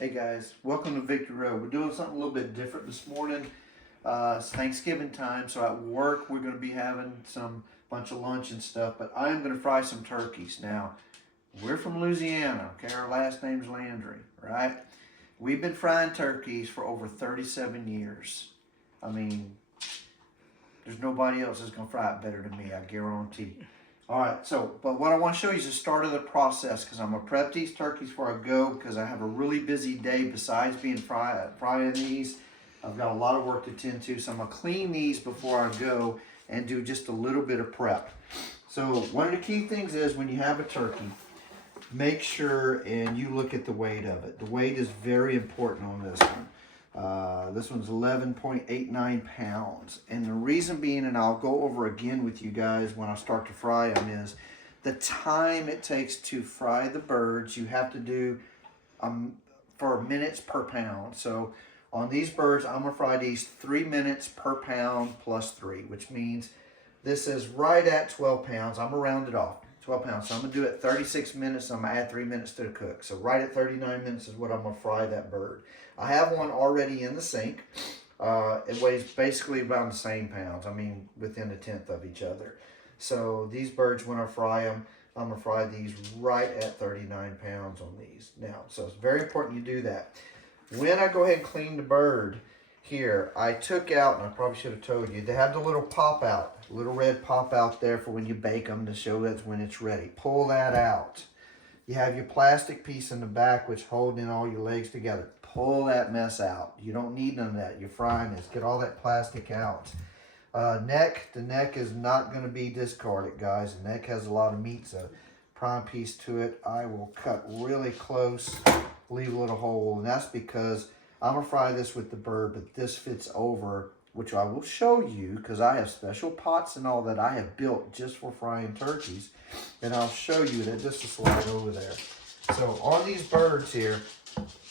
Hey guys, welcome to Victory Road. We're doing something a little bit different this morning. It's Thanksgiving time, so at work we're going to be having some bunch of lunch and stuff, but I'm going to fry some turkeys. Now, we're from Louisiana, okay? Our last name's Landry, right? We've been frying turkeys for over 37 years. I mean, there's nobody else that's going to fry it better than me, I guarantee. All right, but what I want to show you is the start of the process because I'm going to prep these turkeys before I go because I have a really busy day besides being frying these. I've got a lot of work to tend to, so I'm going to clean these before I go and do just a little bit of prep. So one of the key things is when you have a turkey, make sure and you look at the weight of it. The weight is very important on this one. This one's 11.89 pounds. And the reason being, and I'll go over again with you guys when I start to fry them, is the time it takes to fry the birds. You have to do for minutes per pound. So on these birds, I'm going to fry these 3 minutes per pound plus 3, which means this is right at 12 pounds. I'm going to round it off. 12 pounds. So I'm going to do it 36 minutes. I'm going to add 3 minutes to the cook. So right at 39 minutes is what I'm going to fry that bird. I have one already in the sink. It weighs basically around the same pounds. I mean, within a tenth of each other. So these birds, when I fry them, I'm going to fry these right at 39 pounds on these. Now, so it's very important you do that. When I go ahead and clean the bird, here, I took out, and I probably should have told you, they have the little pop out, little red pop out there for when you bake them to show that's when it's ready. Pull that out. You have your plastic piece in the back which holds in all your legs together. Pull that mess out. You don't need none of that. You're frying this. Get all that plastic out. The neck is not going to be discarded, guys. The neck has a lot of meat, so prime piece to it. I will cut really close, leave a little hole, and that's because I'm going to fry this with the bird, but this fits over, which I will show you because I have special pots and all that I have built just for frying turkeys. And I'll show you that this will slide over there. So on these birds here,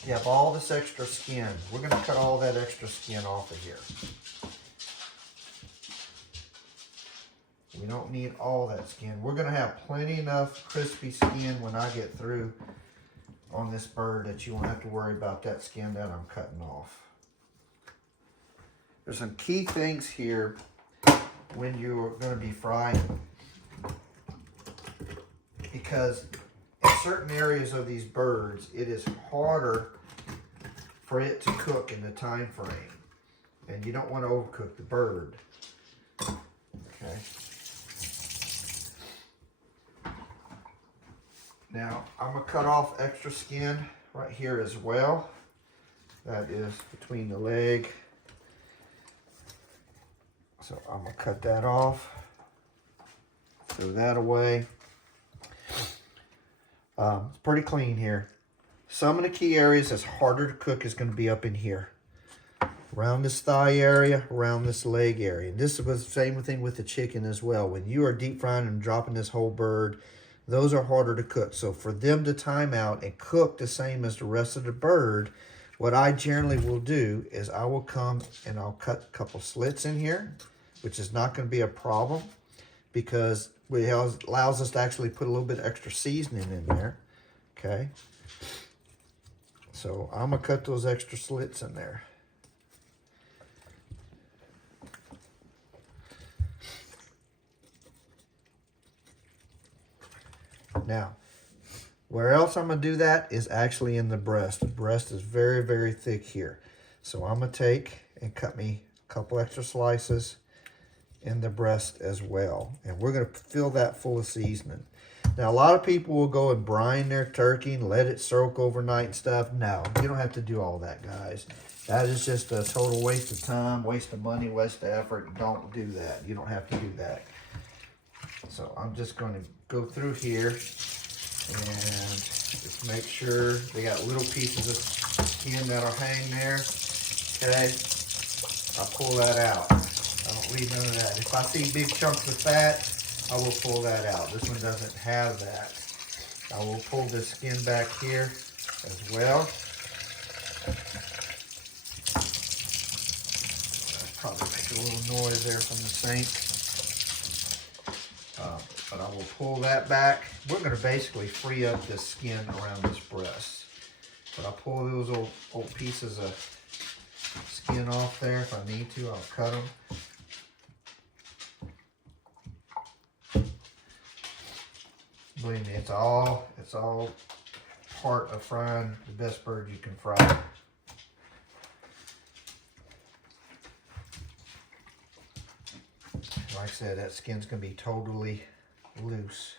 you have all this extra skin. We're going to cut all that extra skin off of here. We don't need all that skin. We're going to have plenty enough crispy skin when I get through on this bird that you won't have to worry about that skin that I'm cutting off. There's some key things here when you're going to be frying, because in certain areas of these birds it is harder for it to cook in the time frame, and you don't want to overcook the bird. Okay. Now, I'm going to cut off extra skin right here as well. That is between the leg. So I'm going to cut that off. Throw that away. It's pretty clean here. Some of the key areas that's harder to cook is going to be up in here. Around this thigh area, around this leg area. And this was the same thing with the chicken as well. When you are deep frying and dropping this whole bird, those are harder to cook. So for them to time out and cook the same as the rest of the bird, what I generally will do is I will come and I'll cut a couple slits in here, which is not going to be a problem because it allows us to actually put a little bit extra seasoning in there. Okay. So I'm going to cut those extra slits in there. Now, where else I'm going to do that is actually in the breast. The breast is very, very thick here. So I'm going to take and cut me a couple extra slices in the breast as well. And we're going to fill that full of seasoning. Now, a lot of people will go and brine their turkey and let it soak overnight and stuff. No, you don't have to do all that, guys. That is just a total waste of time, waste of money, waste of effort. Don't do that. You don't have to do that. So I'm just going to go through here and just make sure they got little pieces of skin that'll hang there. Okay, I'll pull that out. I don't leave none of that. If I see big chunks of fat, I will pull that out. This one doesn't have that. I will pull this skin back here as well. Probably make a little noise there from the sink. But I will pull that back. We're going to basically free up this skin around this breast. But I'll pull those old pieces of skin off there if I need to. I'll cut them. Believe me, it's all part of frying the best bird you can fry. Like I said, that skin's gonna be totally loose.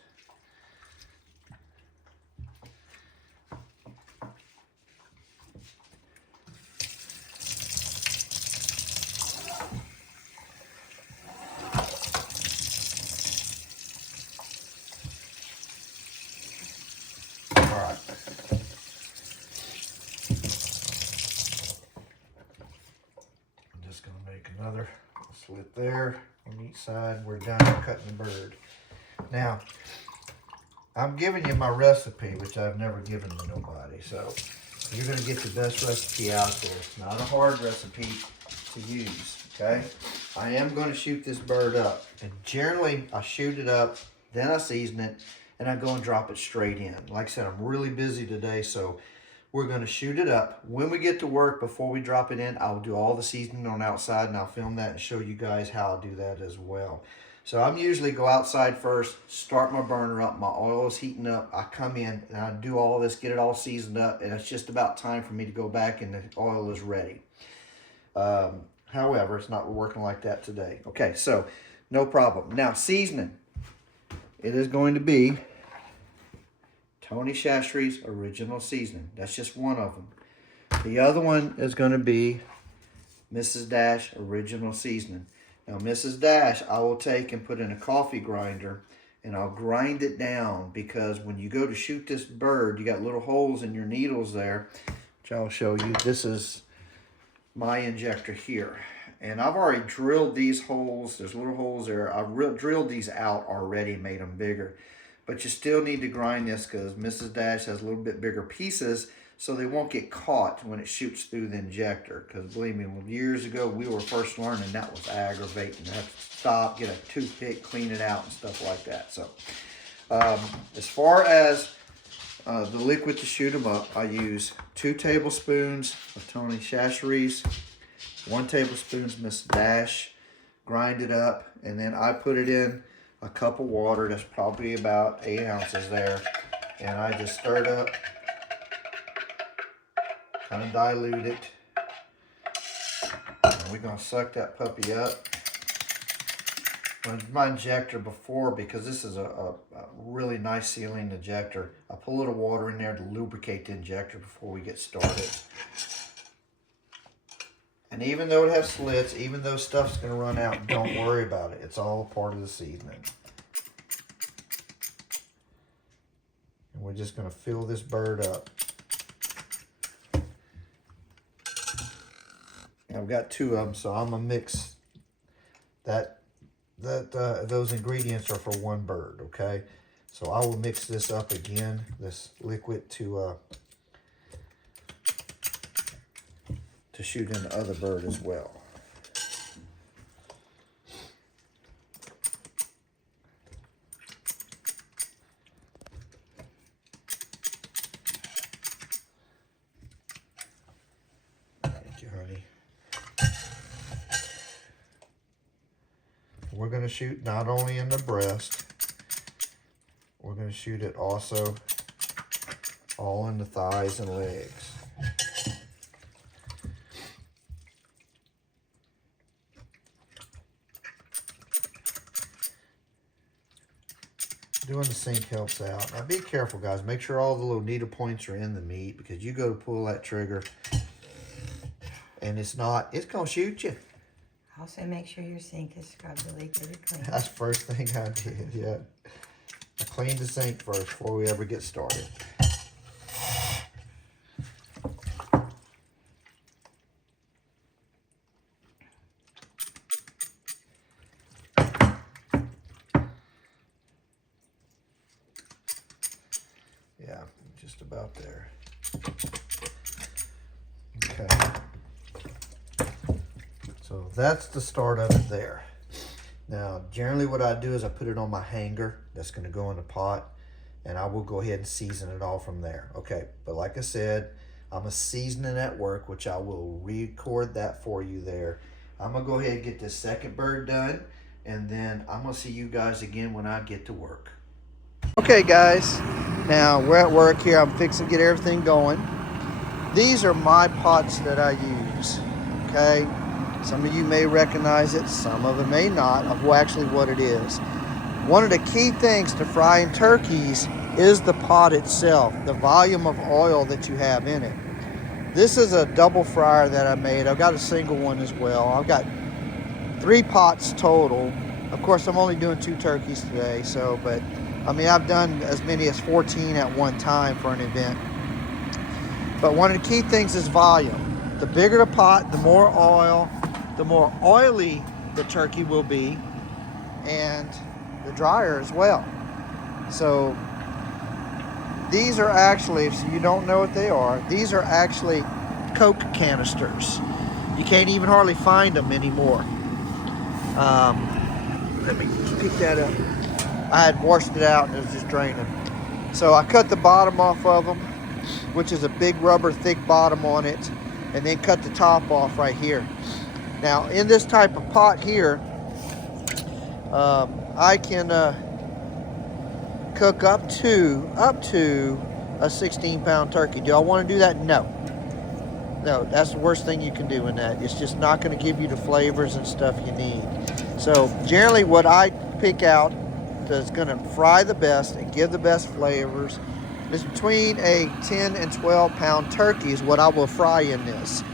Another slit there on each side. We're done cutting the bird. Now, I'm giving you my recipe, which I've never given to nobody. So you're going to get the best recipe out there. It's not a hard recipe to use, okay? I am going to shoot this bird up. And generally, I shoot it up, then I season it, and I go and drop it straight in. Like I said, I'm really busy today, so we're going to shoot it up. When we get to work, before we drop it in, I'll do all the seasoning on outside, and I'll film that and show you guys how I do that as well. So I'm usually go outside first, start my burner up, my oil is heating up. I come in and I do all this, get it all seasoned up, and it's just about time for me to go back and the oil is ready. However, it's not working like that today. Okay, so no problem. Now seasoning, it is going to be Tony Chachere's original seasoning. That's just one of them. The other one is going to be Mrs. Dash original seasoning. Now Mrs. Dash, I will take and put in a coffee grinder and I'll grind it down, because when you go to shoot this bird, you got little holes in your needles there, which I'll show you. This is my injector here. And I've already drilled these holes. There's little holes there. I've drilled these out already, made them bigger. But you still need to grind this because Mrs. Dash has a little bit bigger pieces so they won't get caught when it shoots through the injector. Because believe me, years ago we were first learning, that was aggravating. You have to stop, get a toothpick, clean it out and stuff like that. So as far as the liquid to shoot them up, I use 2 tablespoons of Tony Chachere's, 1 tablespoon of Mrs. Dash, grind it up, and then I put it in a cup of water. That's probably about 8 ounces there, and I just stir it up, kind of dilute it, and we're going to suck that puppy up. My injector before, because this is a really nice sealing injector, I put a little water in there to lubricate the injector before we get started. And even though it has slits, even though stuff's going to run out, don't worry about it. It's all part of the seasoning. And we're just going to fill this bird up. And I've got 2 of them, so I'm going to mix those ingredients are for 1 bird, okay? So I will mix this up again, this liquid, to shoot in the other bird as well. Thank you, honey. We're going to shoot not only in the breast, we're going to shoot it also all in the thighs and legs. Doing the sink helps out. Now be careful, guys. Make sure all the little needle points are in the meat, because you go to pull that trigger and it's going to shoot you. Also make sure your sink is scrubbed really good and clean. That's the first thing I did, yeah. I cleaned the sink first before we ever get started. Yeah, just about there. Okay. So that's the start of it there. Now, generally what I do is I put it on my hanger that's going to go in the pot, and I will go ahead and season it all from there. Okay, but like I said, I'm a seasoning at work, which I will record that for you there. I'm gonna go ahead and get this second bird done, and then I'm gonna see you guys again when I get to work. Okay guys, now we're at work here. I'm fixing to get everything going. These are my pots that I use, okay? Some of you may recognize it, some of it may not, of actually what it is. One of the key things to frying turkeys is the pot itself, the volume of oil that you have in it. This is a double fryer that I made. I've got a single one as well. I've got 3 pots total. Of course, I'm only doing 2 turkeys today, so, but I mean, I've done as many as 14 at one time for an event. But one of the key things is volume. The bigger the pot, the more oil, the more oily the turkey will be, and the drier as well. So these are actually, if you don't know what they are, these are actually Coke canisters. You can't even hardly find them anymore. Let me pick that up. I had washed it out and it was just draining. So I cut the bottom off of them, which is a big rubber thick bottom on it, and then cut the top off right here. Now in this type of pot here, I can cook up to a 16-pound turkey. Do I want to do that? No. No, that's the worst thing you can do in that. It's just not going to give you the flavors and stuff you need. So generally what I pick out that's going to fry the best and give the best flavors is between a 10 and 12 pound turkey is what I will fry in this.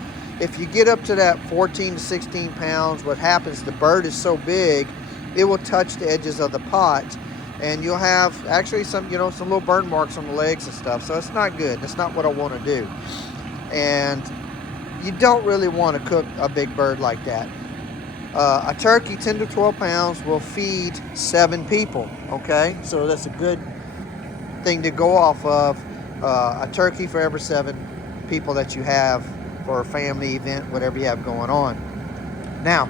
If you get up to that 14 to 16 pounds, what happens, the bird is so big, it will touch the edges of the pot, and you'll have actually some, you know, some little burn marks on the legs and stuff. So it's not good. That's not what I want to do. And you don't really want to cook a big bird like that. A turkey 10 to 12 pounds will feed 7 people, okay? So that's a good thing to go off of, a turkey for every 7 people that you have for a family event, whatever you have going on. Now,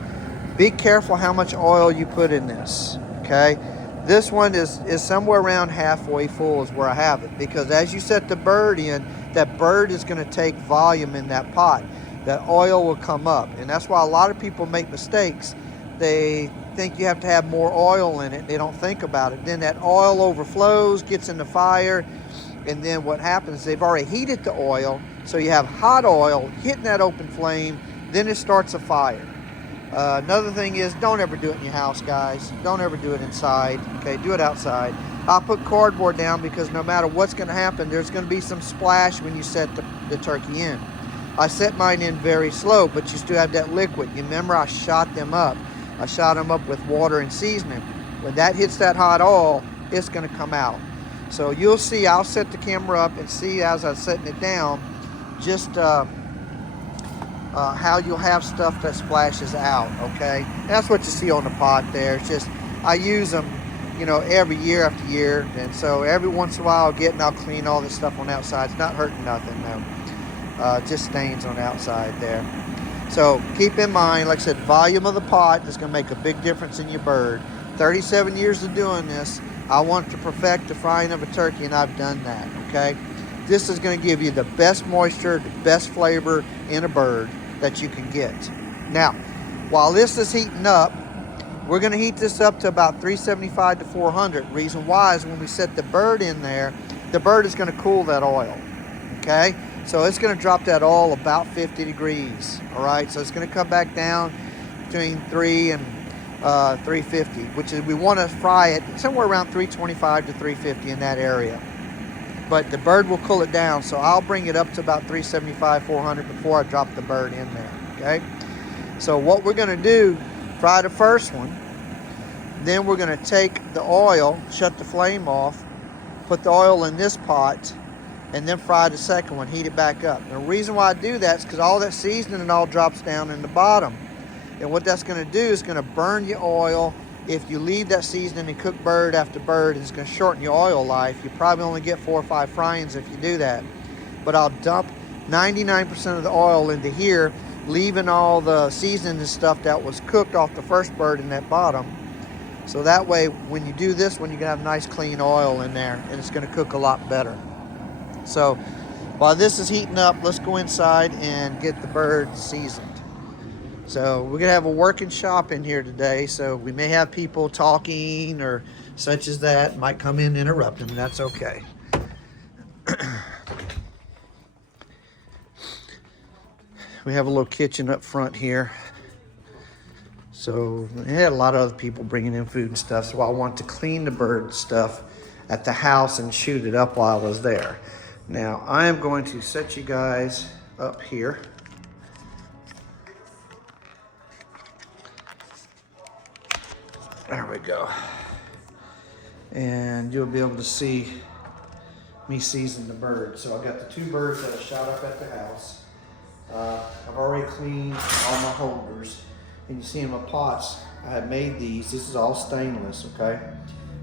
be careful how much oil you put in this, okay? This one is somewhere around halfway full is where I have it, because as you set the bird in, that bird is going to take volume in that pot. That oil will come up, and that's why a lot of people make mistakes. They think you have to have more oil in it. They don't think about it. Then that oil overflows, gets in the fire, and then what happens, they've already heated the oil, so you have hot oil hitting that open flame, then it starts a fire. Another thing is, don't ever do it in your house, guys. Don't ever do it inside, okay? Do it outside. I'll put cardboard down because no matter what's going to happen, there's going to be some splash when you set the turkey in. I set mine in very slow, but you still have that liquid. You remember I shot them up. I shot them up with water and seasoning. When that hits that hot oil, it's going to come out. So you'll see, I'll set the camera up and see as I'm setting it down, just how you'll have stuff that splashes out, okay? And that's what you see on the pot there. It's just, I use them, you know, every year after year. And so every once in a while I'll get and I'll clean all this stuff on the outside. It's not hurting nothing, though. Just stains on the outside there. So keep in mind, like I said, volume of the pot is going to make a big difference in your bird. 37 years of doing this, I want to perfect the frying of a turkey, and I've done that, okay? This is going to give you the best moisture, the best flavor in a bird that you can get. Now, while this is heating up, we're going to heat this up to about 375 to 400. Reason why is when we set the bird in there, the bird is going to cool that oil, okay? So it's going to drop that oil about 50 degrees, all right? So it's going to come back down between 3 and 350, which is, we want to fry it somewhere around 325 to 350 in that area. But the bird will cool it down, so I'll bring it up to about 375, 400 before I drop the bird in there, okay? So what we're going to do, fry the first one, then we're going to take the oil, shut the flame off, put the oil in this pot, and then fry the second one, heat it back up. And the reason why I do that is because all that seasoning and all drops down in the bottom. And what that's going to do is going to burn your oil. If you leave that seasoning and cook bird after bird, it's going to shorten your oil life. You probably only get 4 or 5 fryings if you do that. But I'll dump 99% of the oil into here, leaving all the seasoning and stuff that was cooked off the first bird in that bottom. So that way, when you do this one, you can have nice clean oil in there, and it's going to cook a lot better. So While this is heating up, let's go inside and get the bird seasoned. So we're gonna have a working shop in here today, so we may have people talking or such as that. Might come in and interrupt them, and that's okay. We have a little kitchen up front here. So we had a lot of other people bringing in food and stuff, so I want to clean the bird stuff at the house and shoot it up while I was there. Now I am going to set you guys up here. There we go. And you'll be able to see me season the bird. So I got the 2 birds that I shot up at the house. I've already cleaned all my holders. And you see in my pots, I have made these. This is all stainless, okay?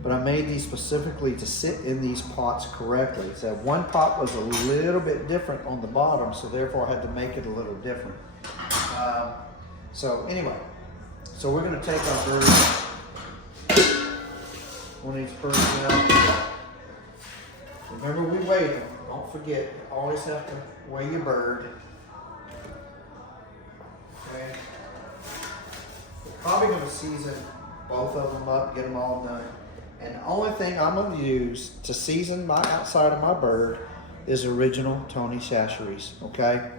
But I made these specifically to sit in these pots correctly. So one pot was a little bit different on the bottom, so therefore I had to make it a little different. So anyway, so we're gonna take our birds, one of these birds out. Remember, we weigh them. Don't forget, you always have to weigh your bird. Okay. We're probably going to season both of them up, get them all done. And the only thing I'm going to use to season my outside of my bird is original Tony Chachere's, okay?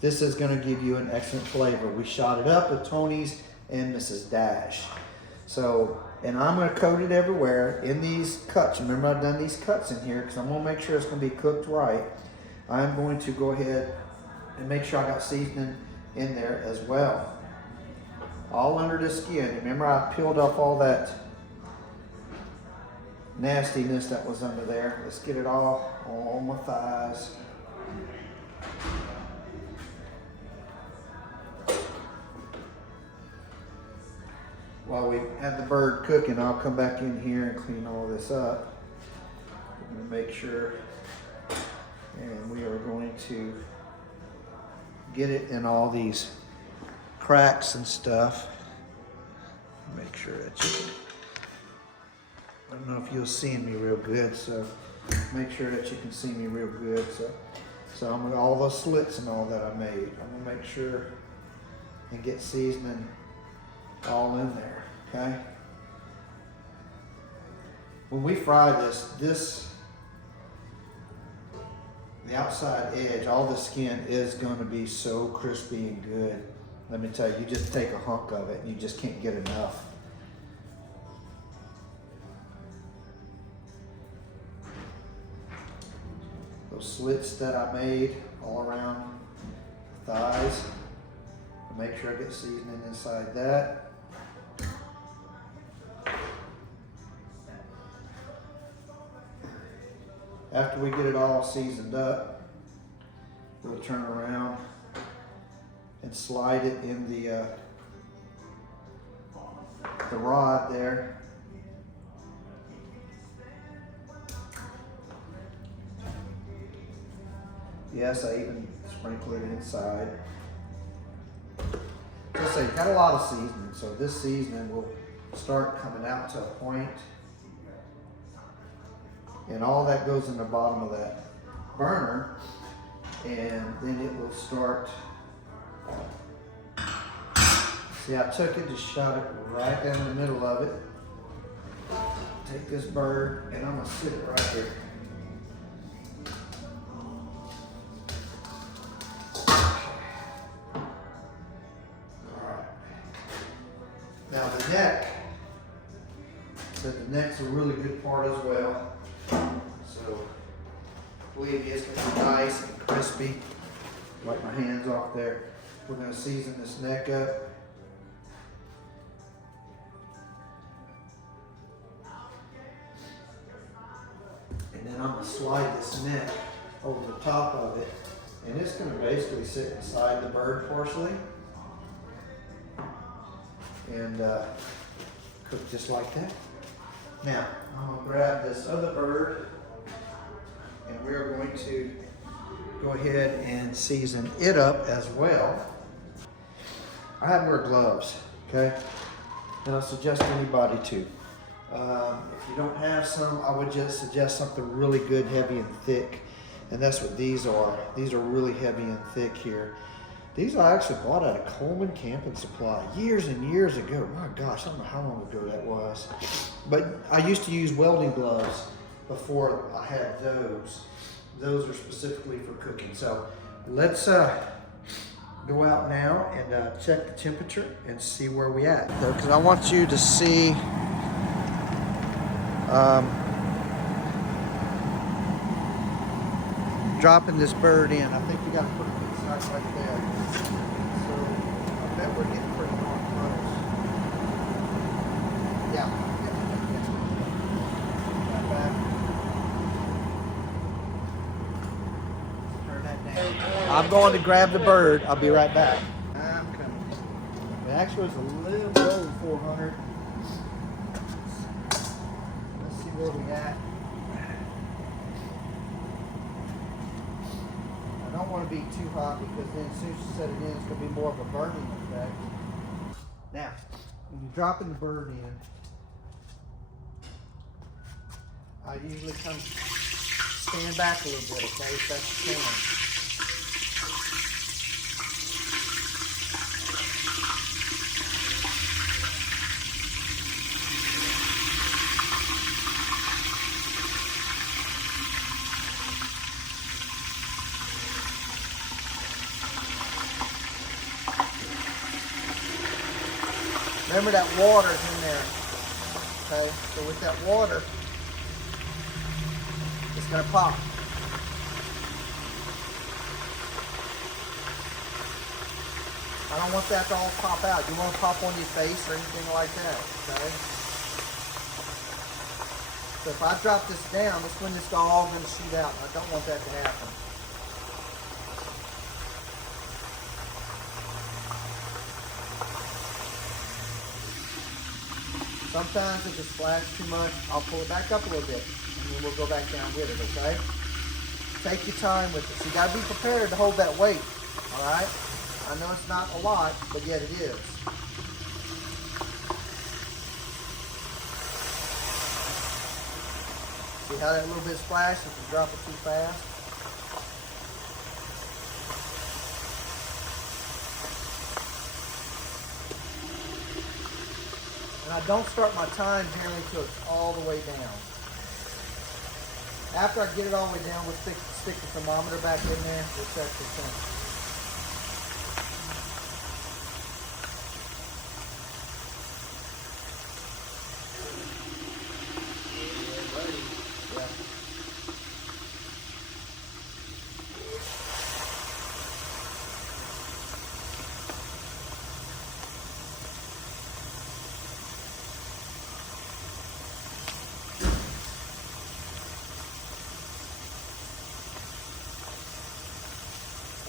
This is going to give you an excellent flavor. We shot it up with Tony's and Mrs. Dash. So, and I'm going to coat it everywhere in these cuts. Remember, I've done these cuts in here because I'm going to make sure it's going to be cooked right. I'm going to go ahead and make sure I got seasoning in there as well. All under the skin. Remember, I peeled off all that nastiness that was under there. Let's get it all on my thighs. While we have the bird cooking, I'll come back in here and clean all this up. We're going to make sure, and we are going to get it in all these cracks and stuff. Make sure that you can, I don't know if you'll see me real good, so make sure that you can see me real good. So I'm gonna, all those slits and all that I made, I'm gonna make sure and get seasoning all in there, okay? When we fry this, the outside edge, all the skin is gonna be so crispy and good. Let me tell you, you just take a hunk of it and you just can't get enough. Those slits that I made all around the thighs, make sure I get seasoning inside that. After we get it all seasoned up, we'll turn around and slide it in the rod there. Yes, I even sprinkle it inside. Just say, got a lot of seasoning, so this seasoning will start coming out to a point, and all that goes in the bottom of that burner, and then it will start. See, I took it, just shot it right down the middle of it. Take this bird, and I'm gonna sit it right here. Now the neck, so the neck's a really good part as well. So believe me, it's gonna be nice and crispy. Wipe my hands off there. We're gonna season this neck up. And then I'm gonna slide this neck over the top of it. And it's gonna basically sit inside the bird partially. And cook just like that. Now, I'm gonna grab this other bird and we're going to go ahead and season it up as well. I have to wear gloves, okay? And I suggest anybody to. If you don't have some, I would just suggest something really good, heavy and thick. And that's what these are. These are really heavy and thick here. These I actually bought at a Coleman Camping Supply years and years ago. My gosh, I don't know how long ago that was. But I used to use welding gloves before I had those. Those are specifically for cooking. So let's go out now and check the temperature and see where we at. Because I want you to see dropping this bird in. I think you got to put it inside right there. So I bet we're getting pretty darn close. Yeah. Got back. Turn that down. I'm going to grab the bird. I'll be right back. I'm coming. It actually was a little below 400. Let's see where we at. I don't want to be too hot because then as soon as you set it in, it's going to be more of a burning effect. Now, when you're dropping the bird in, I usually come stand back a little bit, okay, if that's the can. Remember that water's in there, okay? So with that water, it's gonna pop. I don't want that to all pop out. You want to pop on your face or anything like that, okay? So if I drop this down, that's when it's all gonna shoot out. I don't want that to happen. Sometimes if it's splashed too much, I'll pull it back up a little bit, and then we'll go back down with it, okay? Take your time with it. So you gotta be prepared to hold that weight, all right? I know it's not a lot, but yet it is. See how that little bit splashed if you drop it too fast? And I don't start my time generally until it's all the way down. After I get it all the way down, we'll stick the thermometer back in there. We'll check the temperature.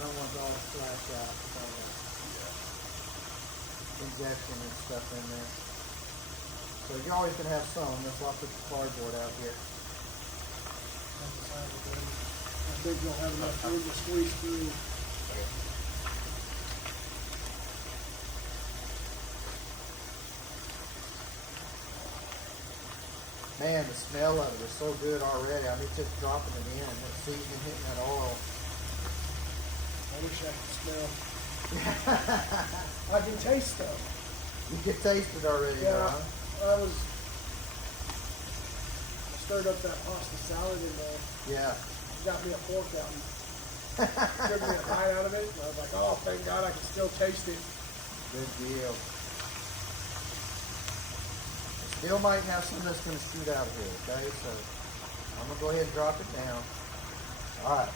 I don't want it all splashed out with all the injection and stuff in there. So you're always going to have some. That's why I put the cardboard out here. I think you'll have enough room to squeeze through. Man, the smell of it is so good already. I mean, just dropping it in. That seasoning hitting that oil. I wish I could smell. I can taste them. You can taste it already, Yeah, huh? I stirred up that pasta salad and Yeah. got me a fork out and took me a bite out of it. And I was like, oh, thank God I can still taste it. Good deal. Still might have some that's going to shoot out of here, okay? So I'm going to go ahead and drop it down. All right.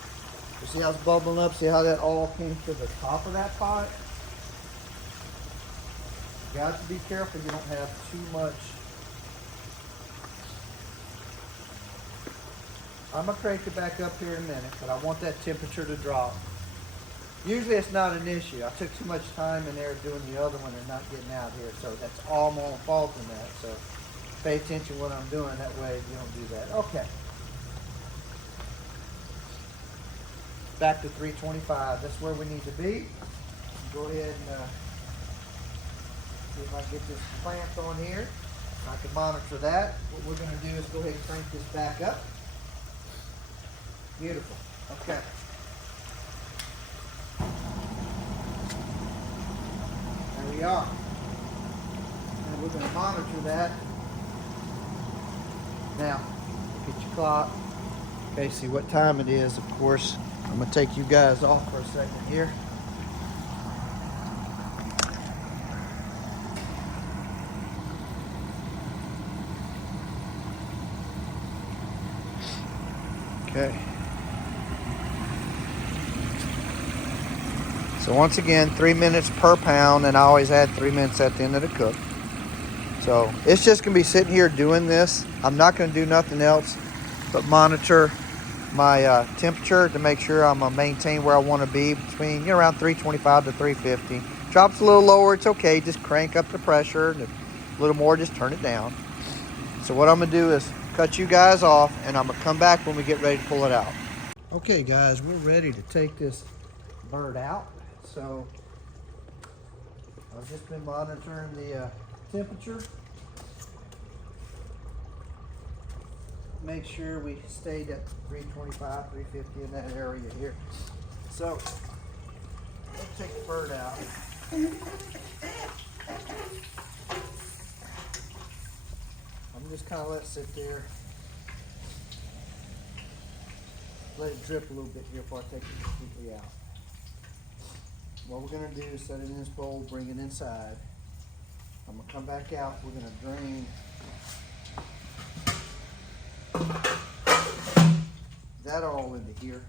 You see how it's bubbling up? See how that all came to the top of that pot? You got to be careful you don't have too much. I'm going to crank it back up here in a minute, but I want that temperature to drop. Usually it's not an issue. I took too much time in there doing the other one and not getting out here, so that's all my own fault in that. So pay attention to what I'm doing. That way you don't do that. Okay. Back to 325. That's where we need to be. Go ahead and see if I can get this clamped on here. I can monitor that. What we're going to do is go ahead and crank this back up. Beautiful. Okay. There we are. And we're going to monitor that. Now, look at your clock. Okay, see what time it is, of course. I'm going to take you guys off for a second here. Okay. So once again, 3 minutes per pound, and I always add 3 minutes at the end of the cook. So it's just gonna be sitting here doing this. I'm not gonna do nothing else but monitor my temperature to make sure I'm gonna maintain where I wanna be between, you know, around 325 to 350. Drops a little lower, it's okay. Just crank up the pressure, and a little more, just turn it down. So what I'm gonna do is cut you guys off, and I'm gonna come back when we get ready to pull it out. Okay guys, we're ready to take this bird out. So I've just been monitoring the temperature. Make sure we stayed at 325, 350 in that area here. So let's take the bird out. I'm just kind of let it sit there. Let it drip a little bit here before I take it completely out. What we're gonna do is set it in this bowl, bring it inside. I'm gonna come back out, we're gonna drain that all into here.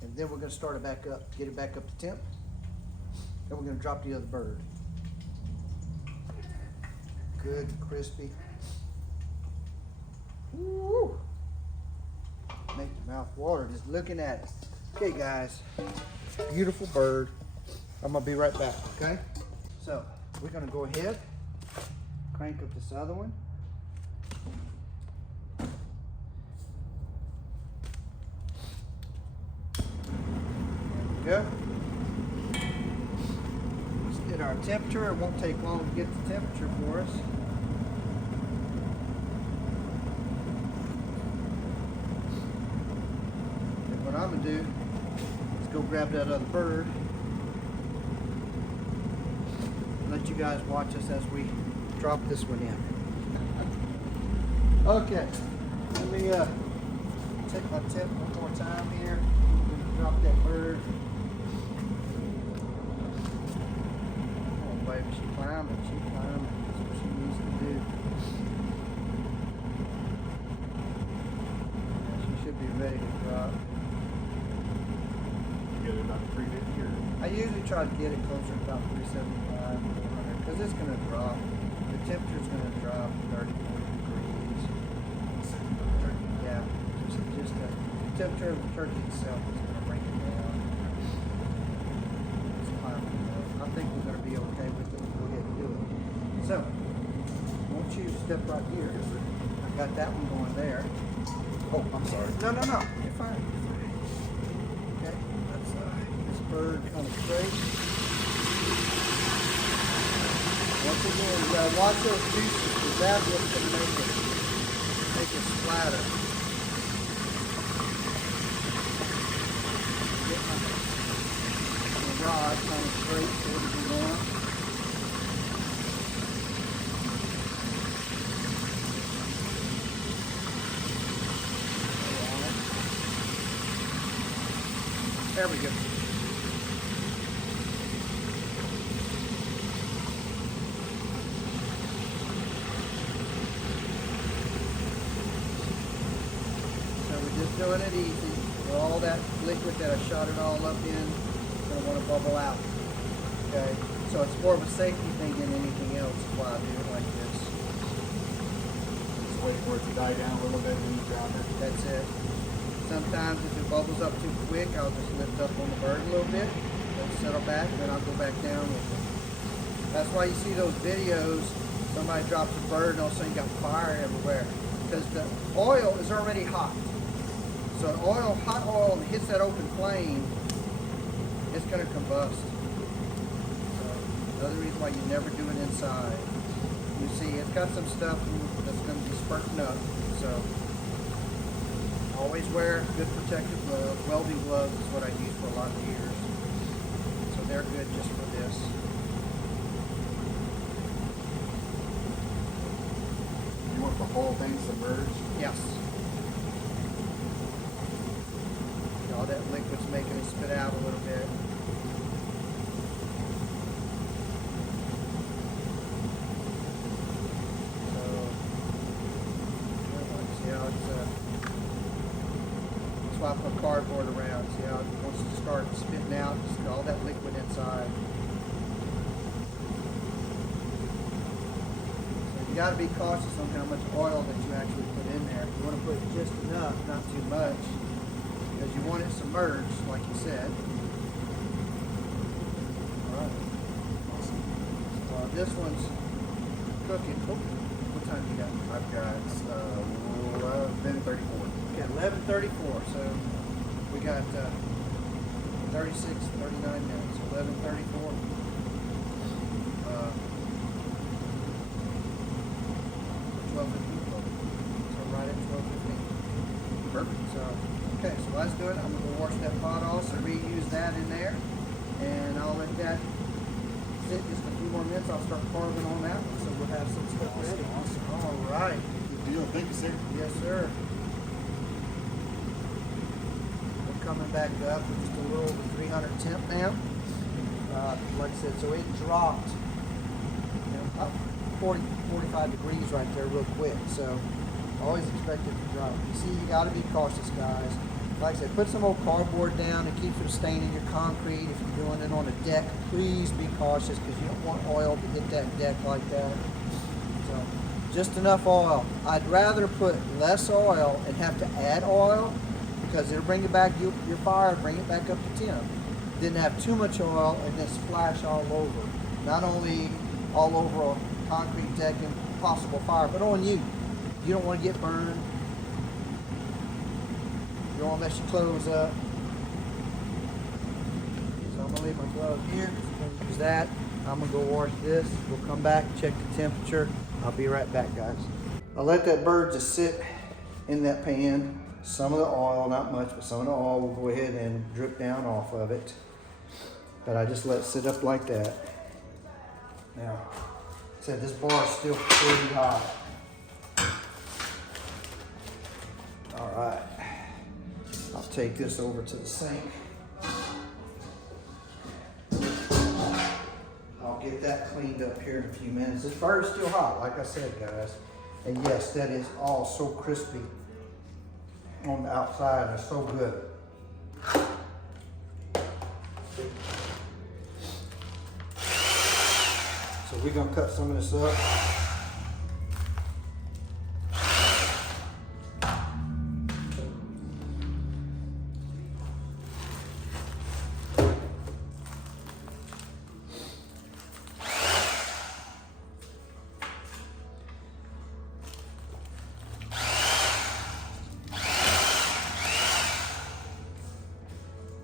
And then we're gonna start it back up, get it back up to temp. Then we're gonna drop the other bird. Good and crispy. Woo! Make your mouth water just looking at it. Okay guys, beautiful bird. I'm gonna be right back, okay? So we're gonna go ahead, crank up this other one. There we go. Let's get our temperature. It won't take long to get the temperature for us. And what I'm gonna do is go grab that other bird. Let you guys watch us as we drop this one in. Okay, let me take my tip one more time here. Drop that bird. Oh, baby, she's climbing. She's climbing. That's what she needs to do. Yeah, she should be ready to drop. You get it about 350 or? I usually try to get it closer to about 375, 400, because it's going to drop. The temperature's going to drop 30, 40 degrees. Yeah, just the temperature of the turkey itself is going to bring it down. It's climbing though. I think we're going to be okay with it. We'll go ahead and do it. So, won't you step right here? I got that one going there. Oh, I'm sorry. No, you're fine. Okay, let's this bird kind of straight. Once again, you gotta watch those juices because that's what's gonna make it splatter. Get my rod kind of straight so it can go on. There we go. So we're just doing it easy. With all that liquid that I shot it all up in, it's going to want to bubble out. Okay? So it's more of a safety thing than anything else. That's why I do it like this. Just wait for it to die down a little bit and then you drop it. That's it. Sometimes if it bubbles up too quick, I'll just lift up on the bird a little bit, let it settle back, then I'll go back down with it. That's why you see those videos, somebody drops a bird and all of a sudden you got fire everywhere. Because the oil is already hot. So hot oil hits that open flame, it's going to combust. So another reason why you never do it inside. You see, it's got some stuff that's going to be spurting up, so Always wear good protective gloves. Welding gloves is what I use for a lot of years. So they're good just for this. You want the whole thing submerged? Yes. All that liquid's making it spit out a little bit. So, see how it's, that's why I put cardboard around. See how it wants to start spitting out, just all that liquid inside. So you got to be cautious on how much oil that you actually put in there. You want to put just enough, not too much, because you want it submerged, like you said. All right. This one's cooking. Oh, what time you got? I've got 11:34. Okay, 11:34. So we got 36, 39 minutes. 11:34. 12:15. So right at 12:15. Perfect. So okay, so let's do it. I'm gonna go wash that pot off, so reuse that in there, and I'll let that sit just a few more minutes. I'll start carving on that one, so we'll have some stuff ready. Awesome. All right. Good deal. Thank you, sir. Yes, sir. We're coming back up with just a little over 300 temp now. Like I said, so it dropped, up 40, 45 degrees right there real quick. So always expect it to drop. You see, you got to be cautious, guys. Like I said, put some old cardboard down and keep from staining your concrete. If you're doing it on a deck, please be cautious because you don't want oil to hit that deck like that. So just enough oil. I'd rather put less oil and have to add oil because it'll bring it back, your fire, bring it back up to temp. Then have too much oil and then splash all over. Not only all over a concrete deck and possible fire, but on you. You don't want to get burned. You don't want to mess your clothes up. So I'm going to leave my gloves here. Use that. I'm going to go wash this. We'll come back, check the temperature. I'll be right back, guys. I'll let that bird just sit in that pan. Some of the oil, not much, but some of the oil will go ahead and drip down off of it. But I just let it sit up like that. Now, I said this bar is still pretty hot. All right, I'll take this over to the sink. I'll get that cleaned up here in a few minutes. This fire is still hot, like I said, guys. And yes, that is all so crispy on the outside. It's so good. So we're gonna cut some of this up.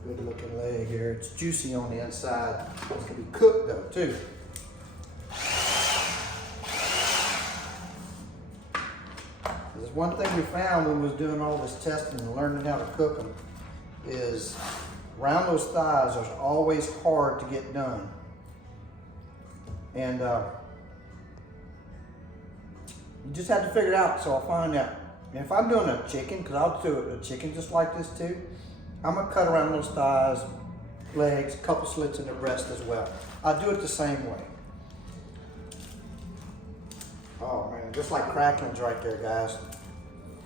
Good looking leg here. It's juicy on the inside. It's gonna be cooked though too. There's one thing we found when we was doing all this testing and learning how to cook them is around those thighs are always hard to get done. And you just have to figure it out. So I'll find out. And if I'm doing a chicken, because I'll do a chicken just like this too, I'm gonna cut around those thighs, legs, a couple slits in the breast as well. I'll do it the same way. Oh man, just like cracklings right there, guys.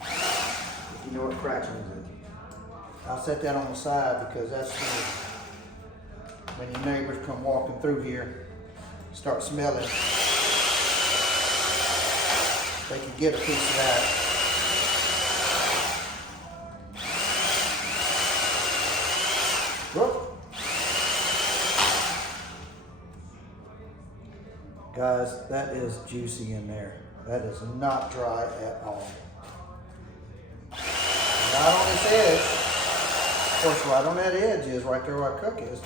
If you know what cracklings is. I'll set that on the side because that's when your neighbors come walking through here, start smelling. They can get a piece of that. Whoop. Guys, that is juicy in there. That is not dry at all. Right on this edge. Of course, right on that edge is right there where I cook is.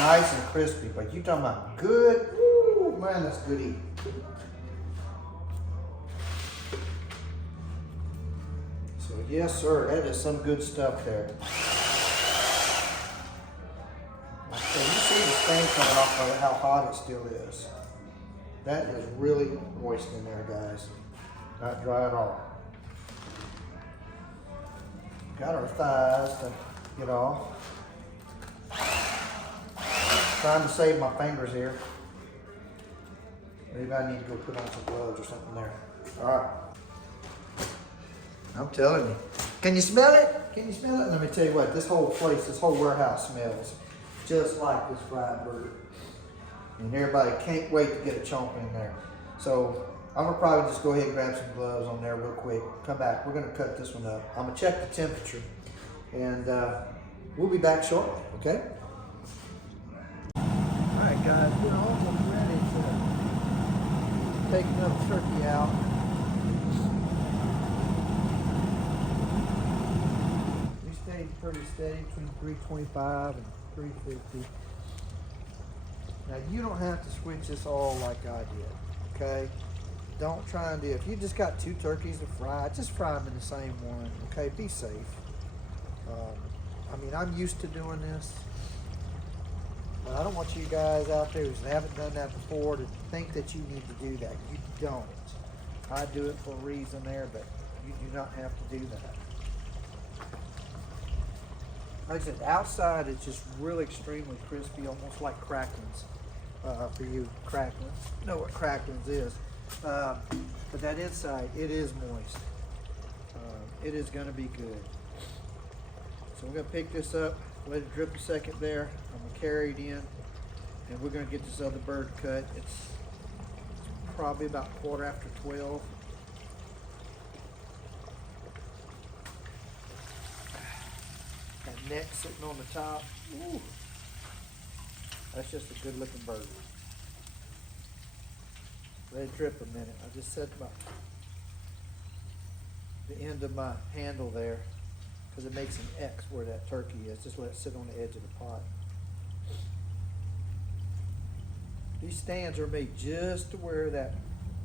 Nice and crispy. But you talking about good? Woo, man, that's good eating. So Yes, sir. That is some good stuff there. So you see the stain coming off of it, how hot it still is. That is really moist in there, guys. Not dry at all. Got our thighs to get off. Trying to save my fingers here. Maybe I need to go put on some gloves or something there. All right. I'm telling you. Can you smell it? Can you smell it? Let me tell you what, this whole place, this whole warehouse smells just like this fried burger. And everybody can't wait to get a chomp in there. So I'm gonna probably just go ahead and grab some gloves on there real quick. Come back, we're gonna cut this one up. I'm gonna check the temperature and we'll be back shortly, okay? All right, guys, we're almost ready to take another turkey out. We stayed pretty steady between 325 and 350. Now you don't have to switch this all like I did, okay? Don't try and do, if you just got 2 turkeys to fry, just fry them in the same one, okay? Be safe. I mean, I'm used to doing this, but I don't want you guys out there who haven't done that before to think that you need to do that. You don't. I do it for a reason there, but you do not have to do that. Like I said, outside it's just really extremely crispy, almost like cracklings. For you cracklings, you know what cracklings is. But that inside, it is moist. It is going to be good. So we're going to pick this up, let it drip a second there. I'm going to carry it in, and we're going to get this other bird cut. It's probably about 12:15. That neck sitting on the top. Ooh. That's just a good looking burger. Let it drip a minute. I just set the end of my handle there because it makes an X where that turkey is. Just let it sit on the edge of the pot. These stands are made just to where that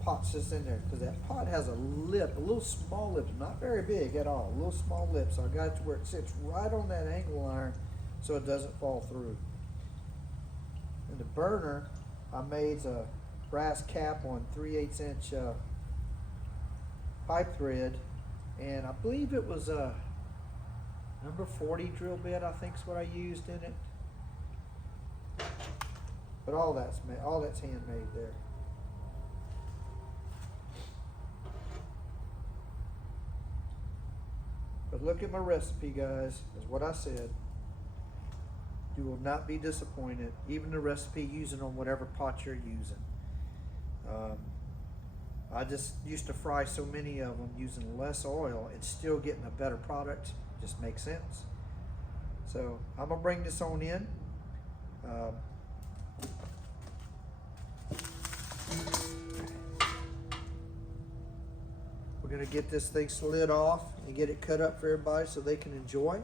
pot sits in there because that pot has a lip, a little small lip, not very big at all, a little small lip. So I got it to where it sits right on that angle iron so it doesn't fall through. And the burner, I made a brass cap on 3/8 inch pipe thread, and I believe it was a number 40 drill bit, I think is what I used in it. But all that's handmade there. But look at my recipe, guys, is what I said. You will not be disappointed, even the recipe using on whatever pot you're using. I just used to fry so many of them using less oil and still getting a better product. Just makes sense. So I'm gonna bring this on in. We're gonna get this thing slid off and get it cut up for everybody so they can enjoy.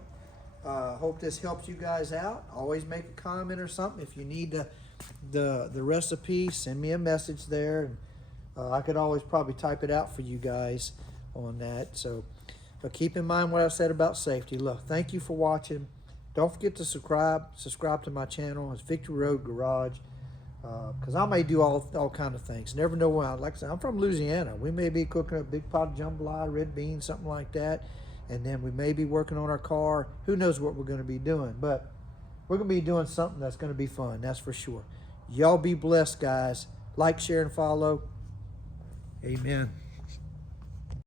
Hope this helps you guys out. Always make a comment or something. If you need the recipe, send me a message there. I could always probably type it out for you guys on that. So, but keep in mind what I said about safety. Look, thank you for watching. Don't forget to subscribe to my channel. It's Victory Road Garage. Because I may do all kind of things. Never know when. Like I said, I'm from Louisiana. We may be cooking a big pot of jambalaya, red beans, something like that. And then we may be working on our car. Who knows what we're going to be doing. But we're going to be doing something that's going to be fun. That's for sure. Y'all be blessed, guys. Like, share, and follow. Amen.